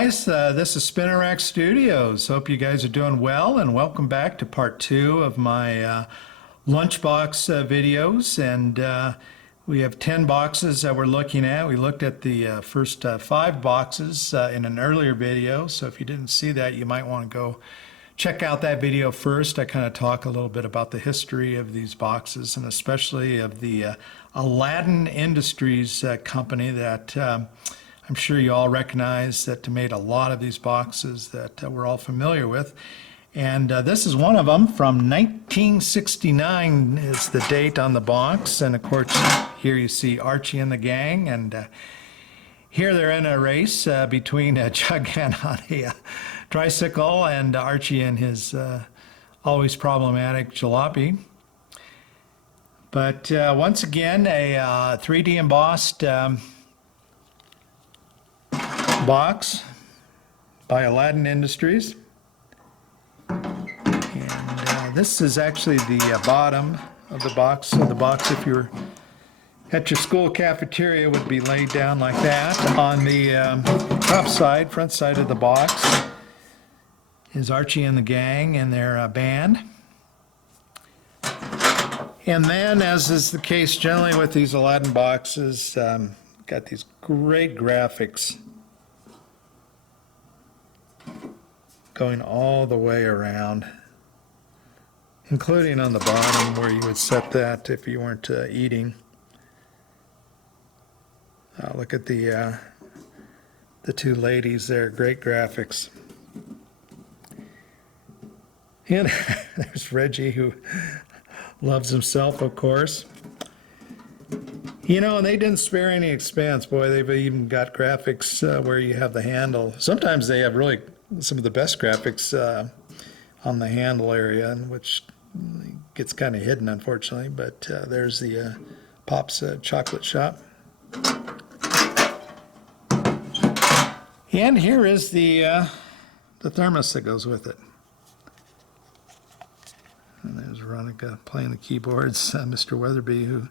guys, this is Spinnerack Studios. Hope you guys are doing well, and welcome back to part 2 of my lunchbox videos. And we have 10 boxes that we're looking at. We looked at the first 5 boxes in an earlier video, so if you didn't see that, you might want to go check out that video first. I kind of talk a little bit about the history of these boxes, and especially of the Aladdin Industries company that I'm sure you all recognize, that made a lot of these boxes that we're all familiar with. And this is one of them from 1969 is the date on the box. And of course, here you see Archie and the gang. And here they're in a race between Jughead on a tricycle and Archie and his always problematic jalopy. But once again, a 3D embossed box by Aladdin Industries. And this is actually the bottom of the box. So the box, if you're at your school cafeteria, would be laid down like that. On the top side, front side of the box, is Archie and the gang and their band. And then, as is the case generally with these Aladdin boxes, got these great graphics going all the way around, including on the bottom where you would set that if you weren't eating. Look at the 2 ladies there, great graphics. And there's Reggie, who loves himself, of course. You know, and they didn't spare any expense. Boy, they've even got graphics where you have the handle. Sometimes they have really some of the best graphics on the handle area, which gets kind of hidden, unfortunately. But there's the Pop's Chocolate Shop. And here is the thermos that goes with it. And there's Veronica playing the keyboards, Mr. Weatherby, who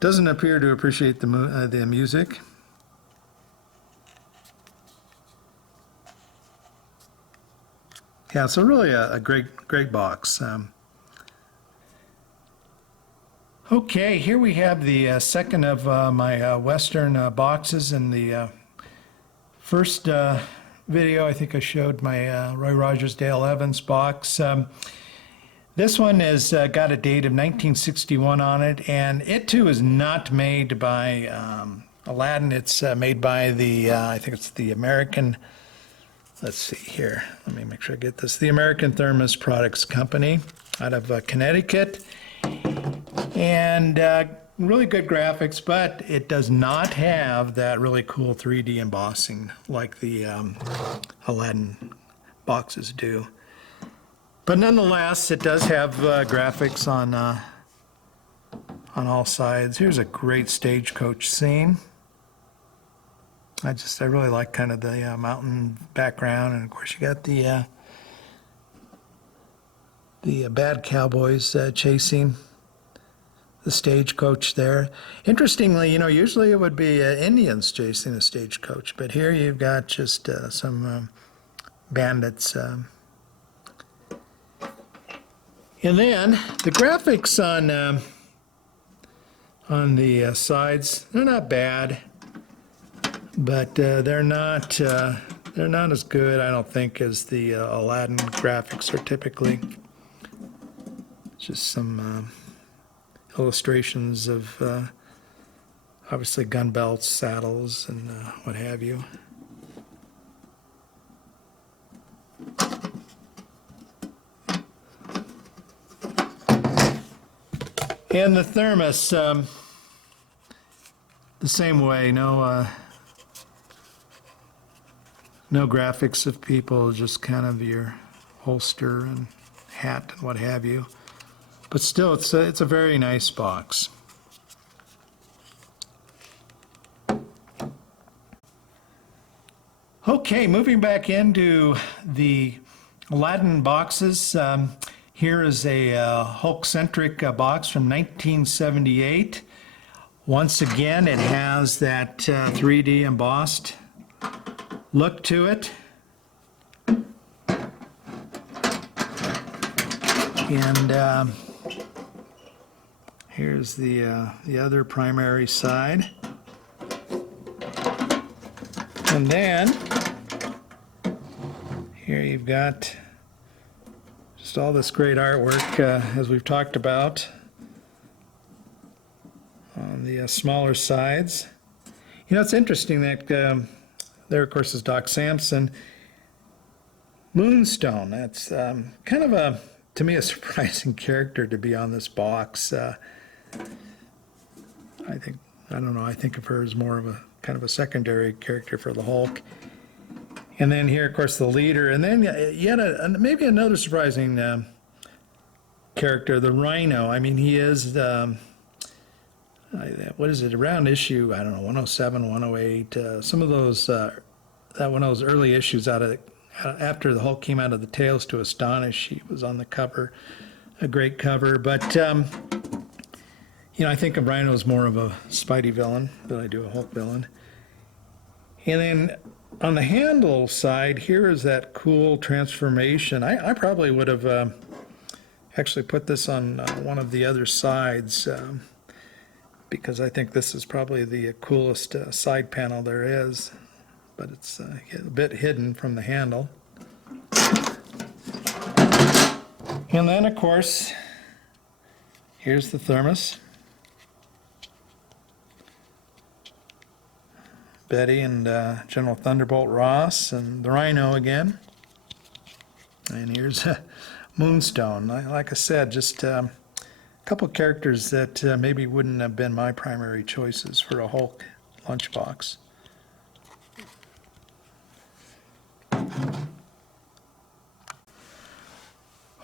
doesn't appear to appreciate the music. Yeah, so really a great box. Okay, here we have the second of my Western boxes. In the first video, I think I showed my Roy Rogers Dale Evans box. This one has got a date of 1961 on it, and it too is not made by Aladdin. It's made by the, I think it's the American, let's see here, let me make sure I get this, the American Thermos Products Company out of Connecticut. And really good graphics, but it does not have that really cool 3D embossing like the Aladdin boxes do. But nonetheless, it does have graphics on all sides. Here's a great stagecoach scene. I really like kind of the mountain background, and of course you got the bad cowboys chasing the stagecoach there. Interestingly, you know, usually it would be Indians chasing a stagecoach, but here you've got just some bandits. And then the graphics on the sides, they're not bad, but they're not as good, I don't think, as the Aladdin graphics are typically. Just some illustrations of obviously gun belts, saddles, and what have you. And the thermos, the same way, no graphics of people, just kind of your holster and hat and what have you. But still, it's a very nice box. Okay, moving back into the Aladdin boxes. Here is a Hulk-centric box from 1978. Once again, it has that 3D embossed look to it. And here's the other primary side. And then here you've got just all this great artwork, as we've talked about, on the smaller sides. You know, it's interesting that there, of course, is Doc Samson. Moonstone, that's kind of a, to me, a surprising character to be on this box. I don't know, I think of her as more of a kind of a secondary character for the Hulk. And then here, of course, the leader. And then yet maybe another surprising character, the Rhino. I mean, he is, what is it, around issue, I don't know, 107, 108. Some of those, that one of those early issues after the Hulk came out of the Tales to Astonish, he was on the cover, a great cover. But, you know, I think of Rhino as more of a Spidey villain than I do a Hulk villain. And then on the handle side, here is that cool transformation. I probably would have actually put this on one of the other sides because I think this is probably the coolest side panel there is, but it's a bit hidden from the handle. And then, of course, here's the thermos. Betty and General Thunderbolt Ross and the Rhino again. And here's Moonstone. Like I said, just a couple characters that maybe wouldn't have been my primary choices for a Hulk lunchbox.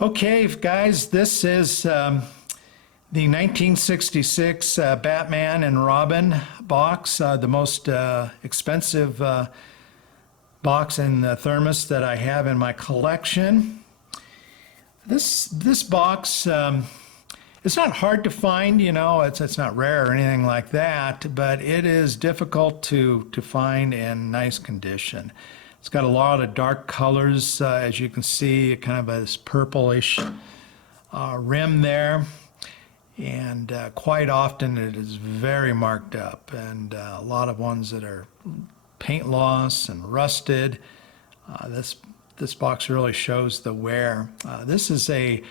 Okay, guys, this is the 1966 Batman and Robin box, the most expensive box in the thermos that I have in my collection. This box, it's not hard to find, you know, it's not rare or anything like that, but it is difficult to find in nice condition. It's got a lot of dark colors, as you can see, kind of this purplish rim there. And quite often it is very marked up, and a lot of ones that are paint loss and rusted. This box really shows the wear. This is a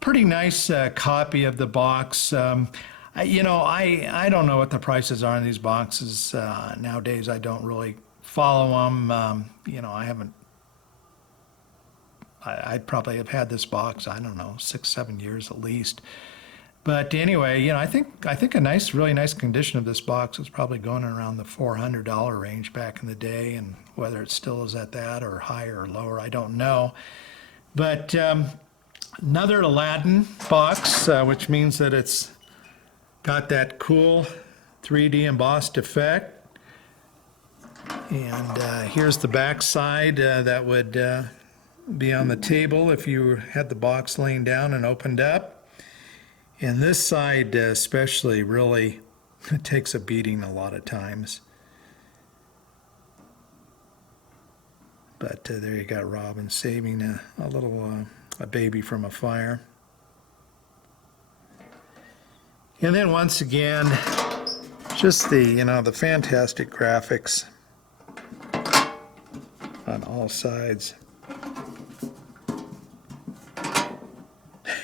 pretty nice copy of the box. You know, I don't know what the prices are on these boxes nowadays. I don't really follow them. You know, I'd probably have had this box, I don't know, 6-7 years at least. But anyway, you know, I think a really nice condition of this box was probably going around the $400 range back in the day, and whether it still is at that or higher or lower, I don't know. But another Aladdin box, which means that it's got that cool 3D embossed effect. And here's the back side that would be on the table if you had the box laying down and opened up. And this side especially really takes a beating a lot of times. But there you got Robin saving a little a baby from a fire. And then once again, just the fantastic graphics on all sides.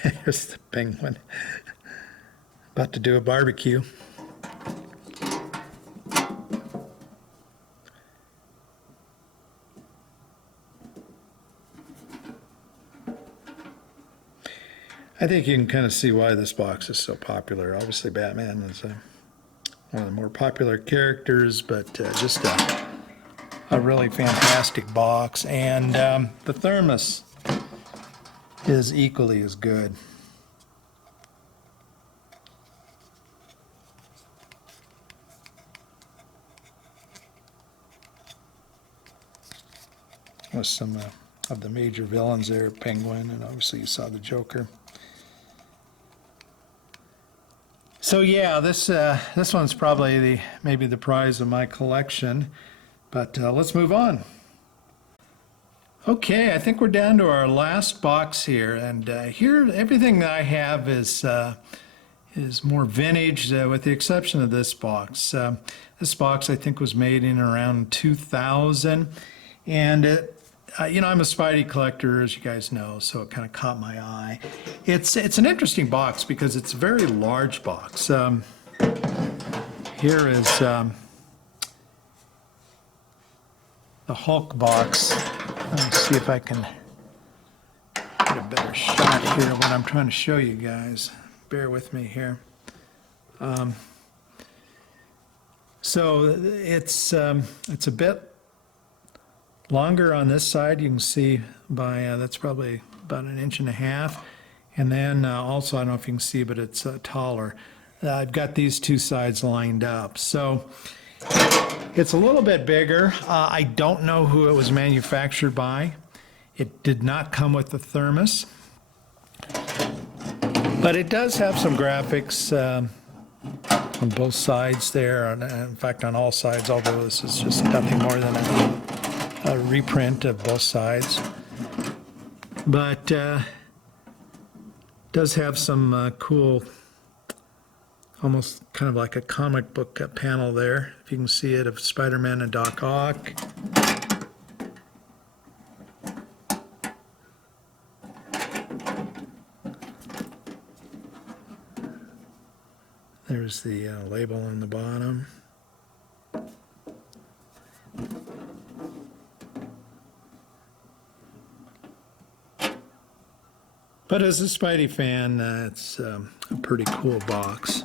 Here's the penguin about to do a barbecue. I think you can kind of see why this box is so popular. Obviously, Batman is one of the more popular characters, but just a really fantastic box. And the thermos is equally as good. With some of the major villains there, Penguin, and obviously you saw the Joker. So yeah, this one's probably maybe the prize of my collection. But let's move on. Okay, I think we're down to our last box here, and here everything that I have is more vintage, with the exception of this box. This box I think was made in around 2000, and I'm a Spidey collector, as you guys know, so it kind of caught my eye. It's an interesting box because it's a very large box. Here is the Hulk box. Let me see if I can get a better shot here of what I'm trying to show you guys. Bear with me here. So it's a bit longer on this side. You can see by that's probably about 1.5 inches, and then also I don't know if you can see, but it's taller. I've got these two sides lined up, so it's a little bit bigger. I don't know who it was manufactured by. It did not come with the thermos, but it does have some graphics on both sides there. In fact, on all sides, although this is just nothing more than a reprint of both sides. But does have some cool, almost kind of like a comic book panel there, if you can see it, of Spider-Man and Doc Ock. There's the label on the bottom. But as a Spidey fan, it's a pretty cool box.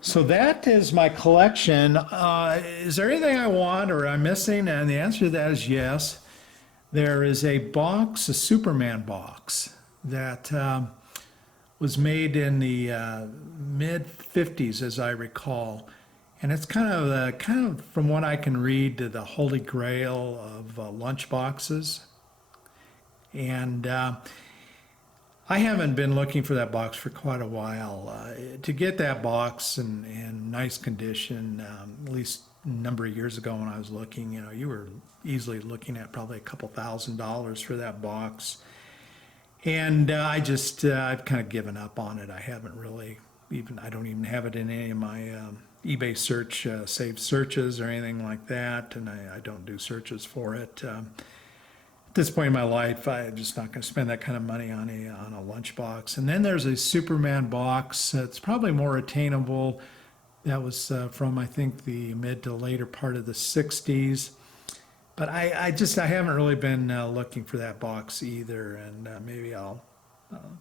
So that is my collection. Is there anything I want or I'm missing? And the answer to that is yes. There is a box, a Superman box, that was made in the mid-50s, as I recall. And it's kind of, from what I can read, the holy grail of lunchboxes. And I haven't been looking for that box for quite a while. To get that box in nice condition, at least a number of years ago when I was looking, you were easily looking at probably a couple $1,000s for that box. And I've kind of given up on it. I haven't really I don't even have it in any of my eBay search, saved searches or anything like that. And I don't do searches for it. At this point in my life, I'm just not going to spend that kind of money on a lunchbox. And then there's a Superman box. It's probably more attainable. That was from, I think, the mid to later part of the 60s. But I haven't really been looking for that box either. And maybe I'll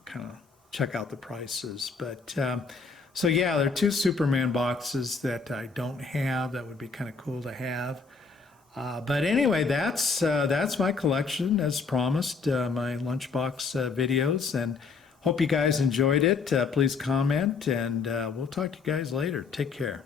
kind of check out the prices. But so yeah, there are two Superman boxes that I don't have. That would be kind of cool to have. But anyway, that's my collection, as promised, my lunchbox videos, and hope you guys enjoyed it. Please comment, and we'll talk to you guys later. Take care.